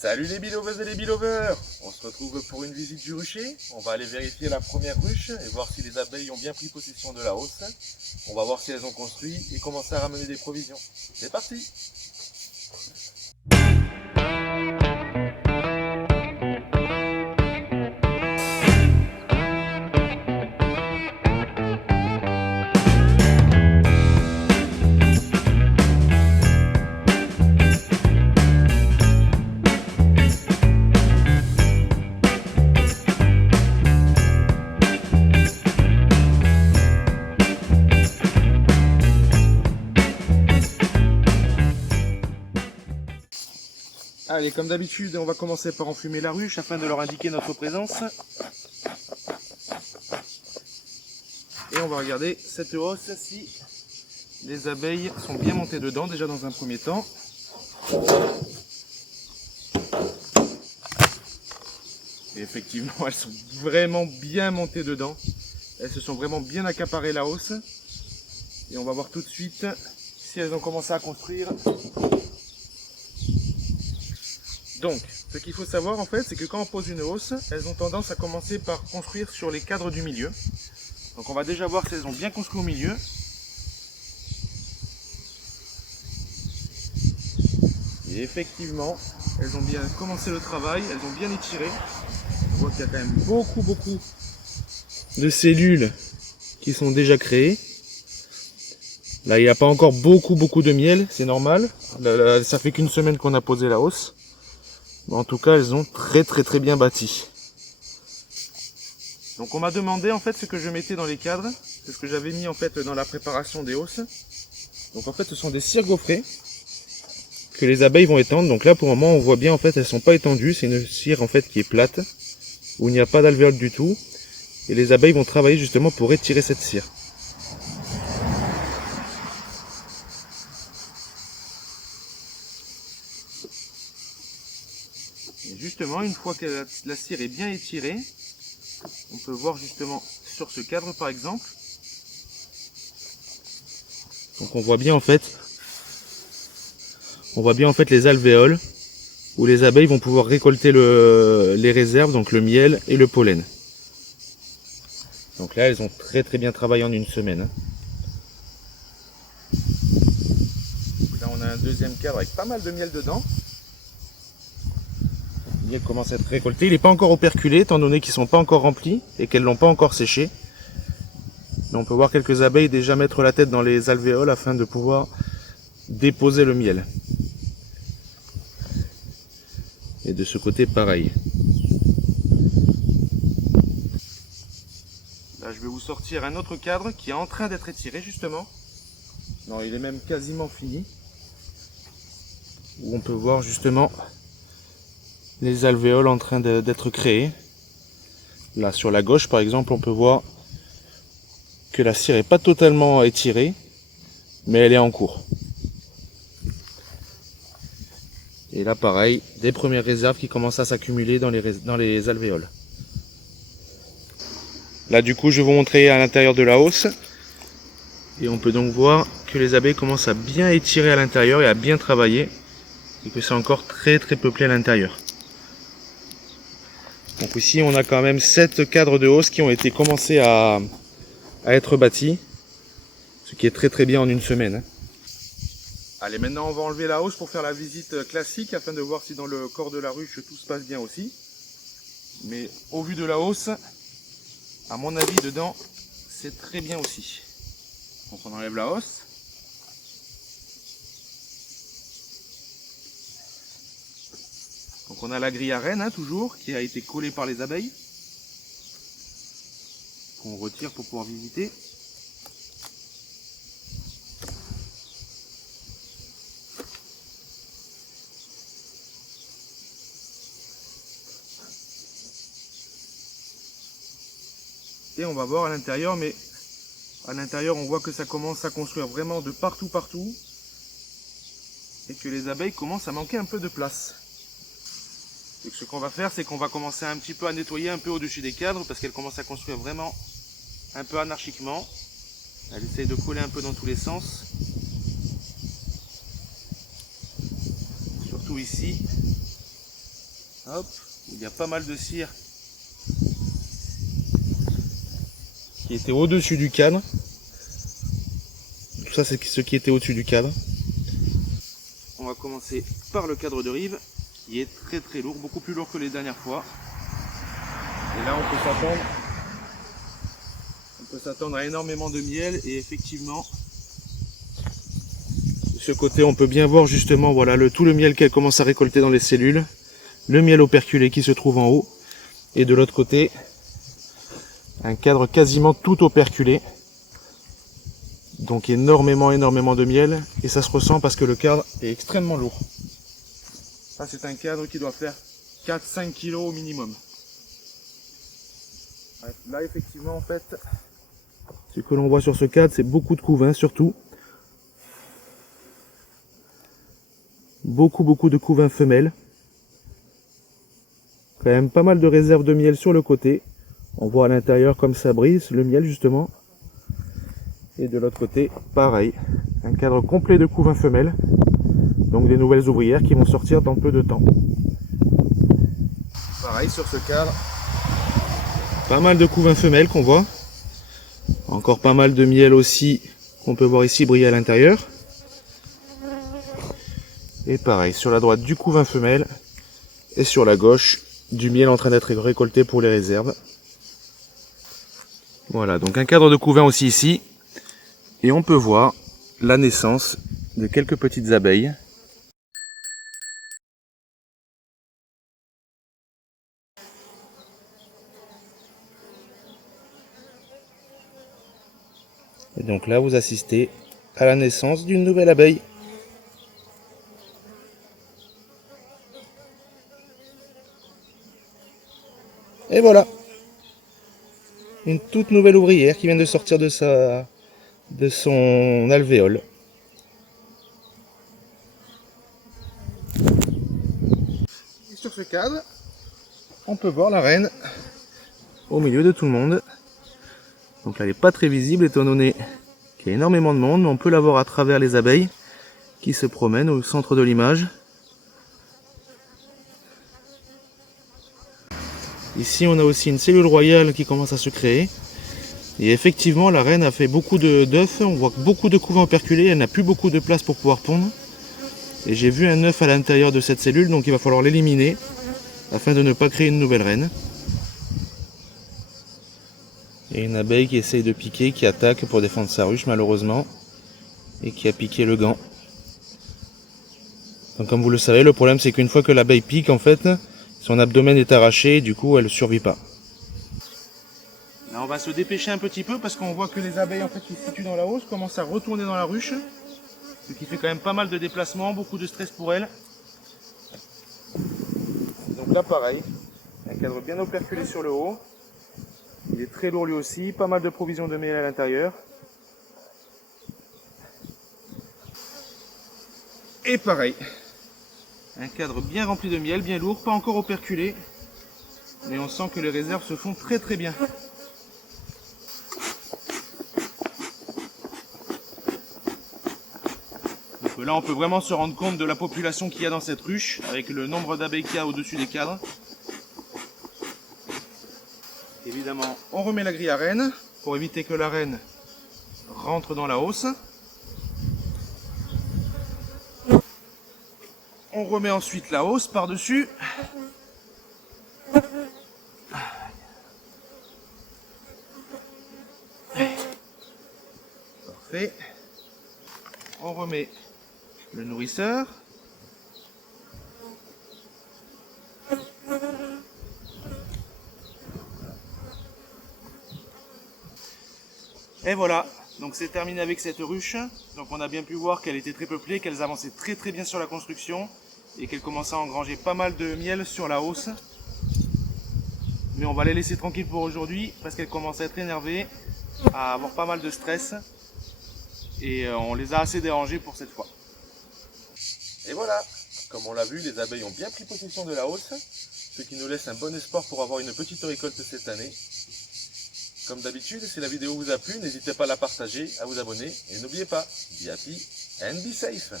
Salut les biloveuses et les biloveurs! On se retrouve pour une visite du rucher. On va aller vérifier la première ruche et voir si les abeilles ont bien pris possession de la hausse. On va voir si elles ont construit et commencer à ramener des provisions. C'est parti! Allez, comme d'habitude, on va commencer par enfumer la ruche afin de leur indiquer notre présence. Et on va regarder cette hausse si les abeilles sont bien montées dedans, déjà dans un premier temps. Et effectivement, elles sont vraiment bien montées dedans. Elles se sont vraiment bien accaparées la hausse. Et on va voir tout de suite si elles ont commencé à construire. Donc, ce qu'il faut savoir en fait, c'est que quand on pose une hausse, elles ont tendance à commencer par construire sur les cadres du milieu. Donc on va déjà voir si elles ont bien construit au milieu. Et effectivement, elles ont bien commencé le travail, elles ont bien étiré. On voit qu'il y a quand même beaucoup de cellules qui sont déjà créées. Là, il n'y a pas encore beaucoup de miel, c'est normal. Là, ça fait qu'une semaine qu'on a posé la hausse. En tout cas, elles ont très bien bâti. Donc on m'a demandé en fait ce que je mettais dans les cadres, c'est ce que j'avais mis en fait dans la préparation des hausses. Donc en fait, ce sont des cires gaufrées que les abeilles vont étendre. Donc là, pour le moment, on voit bien en fait, elles sont pas étendues. C'est une cire en fait qui est plate, où il n'y a pas d'alvéole du tout. Et les abeilles vont travailler justement pour étirer cette cire. Et justement, une fois que la cire est bien étirée, on peut voir justement sur ce cadre par exemple. Donc on voit bien en fait les alvéoles où les abeilles vont pouvoir récolter les réserves, donc le miel et le pollen. Donc là, elles ont très bien travaillé en une semaine. Là, on a un deuxième cadre avec pas mal de miel dedans. Le miel commence à être récolté. Il n'est pas encore operculé, étant donné qu'ils ne sont pas encore remplis et qu'elles ne l'ont pas encore séché. Mais on peut voir quelques abeilles déjà mettre la tête dans les alvéoles afin de pouvoir déposer le miel. Et de ce côté, pareil. Là, je vais vous sortir un autre cadre qui est en train d'être étiré, justement. Non, il est même quasiment fini. Où on peut voir, justement, les alvéoles en train d'être créées. Là, sur la gauche, par exemple, on peut voir que la cire n'est pas totalement étirée, mais elle est en cours. Et là, pareil, des premières réserves qui commencent à s'accumuler dans les alvéoles. Là, du coup, je vais vous montrer à l'intérieur de la hausse. Et on peut donc voir que les abeilles commencent à bien étirer à l'intérieur et à bien travailler. Et que c'est encore très peuplé à l'intérieur. Donc ici, on a quand même 7 cadres de hausse qui ont été commencés à être bâtis. Ce qui est très bien en une semaine. Allez, maintenant on va enlever la hausse pour faire la visite classique afin de voir si dans le corps de la ruche tout se passe bien aussi. Mais au vu de la hausse, à mon avis dedans c'est très bien aussi. Donc on enlève la hausse. Donc on a la grille à reine toujours qui a été collée par les abeilles. Qu'on retire pour pouvoir visiter. Et on va voir à l'intérieur, mais à l'intérieur on voit que ça commence à construire vraiment de partout et que les abeilles commencent à manquer un peu de place. Donc ce qu'on va faire, c'est qu'on va commencer un petit peu à nettoyer un peu au-dessus des cadres parce qu'elles commencent à construire vraiment un peu anarchiquement. Elles essayent de coller un peu dans tous les sens. Surtout ici. Hop, il y a pas mal de cire qui était au-dessus du cadre. Tout ça, c'est ce qui était au-dessus du cadre. On va commencer par le cadre de rive, qui est très très lourd, beaucoup plus lourd que les dernières fois. Et là, on peut s'attendre à énormément de miel. Et effectivement, de ce côté, on peut bien voir justement, voilà, tout le miel qu'elle commence à récolter dans les cellules. Le miel operculé qui se trouve en haut. Et de l'autre côté, un cadre quasiment tout operculé. Donc énormément de miel. Et ça se ressent parce que le cadre est extrêmement lourd. Ça, c'est un cadre qui doit faire 4-5 kg au minimum. Là, effectivement, en fait, ce que l'on voit sur ce cadre, c'est beaucoup de couvains surtout. Beaucoup de couvains femelles. Quand même pas mal de réserves de miel sur le côté. On voit à l'intérieur comme ça brise le miel justement. Et de l'autre côté, pareil. Un cadre complet de couvains femelles. Donc des nouvelles ouvrières qui vont sortir dans peu de temps. Pareil sur ce cadre. Pas mal de couvains femelles qu'on voit. Encore pas mal de miel aussi qu'on peut voir ici briller à l'intérieur. Et pareil sur la droite du couvain femelle. Et sur la gauche du miel en train d'être récolté pour les réserves. Voilà, donc un cadre de couvain aussi ici. Et on peut voir la naissance de quelques petites abeilles. Et donc là, vous assistez à la naissance d'une nouvelle abeille. Et voilà, une toute nouvelle ouvrière qui vient de sortir de son alvéole. Et sur ce cadre, on peut voir la reine au milieu de tout le monde. Donc là, elle n'est pas très visible étant donné qu'il y a énormément de monde, mais on peut la voir à travers les abeilles qui se promènent au centre de l'image. Ici, on a aussi une cellule royale qui commence à se créer. Et effectivement, la reine a fait beaucoup d'œufs. On voit beaucoup de couvains operculés. Elle n'a plus beaucoup de place pour pouvoir pondre. Et j'ai vu un œuf à l'intérieur de cette cellule, donc il va falloir l'éliminer afin de ne pas créer une nouvelle reine. Et une abeille qui essaye de piquer, qui attaque pour défendre sa ruche malheureusement. Et qui a piqué le gant. Donc comme vous le savez, le problème c'est qu'une fois que l'abeille pique, en fait, son abdomen est arraché et du coup elle ne survit pas. Là on va se dépêcher un petit peu parce qu'on voit que les abeilles en fait, qui se situent dans la hausse commencent à retourner dans la ruche. Ce qui fait quand même pas mal de déplacements, beaucoup de stress pour elles. Donc là pareil, un cadre bien operculé sur le haut. Il est très lourd lui aussi, pas mal de provisions de miel à l'intérieur. Et pareil, un cadre bien rempli de miel, bien lourd, pas encore operculé. Mais on sent que les réserves se font très très bien. Donc là on peut vraiment se rendre compte de la population qu'il y a dans cette ruche, avec le nombre d'abeilles qu'il y a au-dessus des cadres. Évidemment, on remet la grille à reine, pour éviter que la reine rentre dans la hausse. On remet ensuite la hausse par-dessus. Parfait. On remet le nourrisseur. Et voilà, donc c'est terminé avec cette ruche. Donc on a bien pu voir qu'elle était très peuplée, qu'elles avançaient très très bien sur la construction et qu'elles commençaient à engranger pas mal de miel sur la hausse. Mais on va les laisser tranquilles pour aujourd'hui parce qu'elles commencent à être énervées, à avoir pas mal de stress et on les a assez dérangées pour cette fois. Et voilà, comme on l'a vu, les abeilles ont bien pris possession de la hausse, ce qui nous laisse un bon espoir pour avoir une petite récolte cette année. Comme d'habitude, si la vidéo vous a plu, n'hésitez pas à la partager, à vous abonner et n'oubliez pas, be happy and be safe.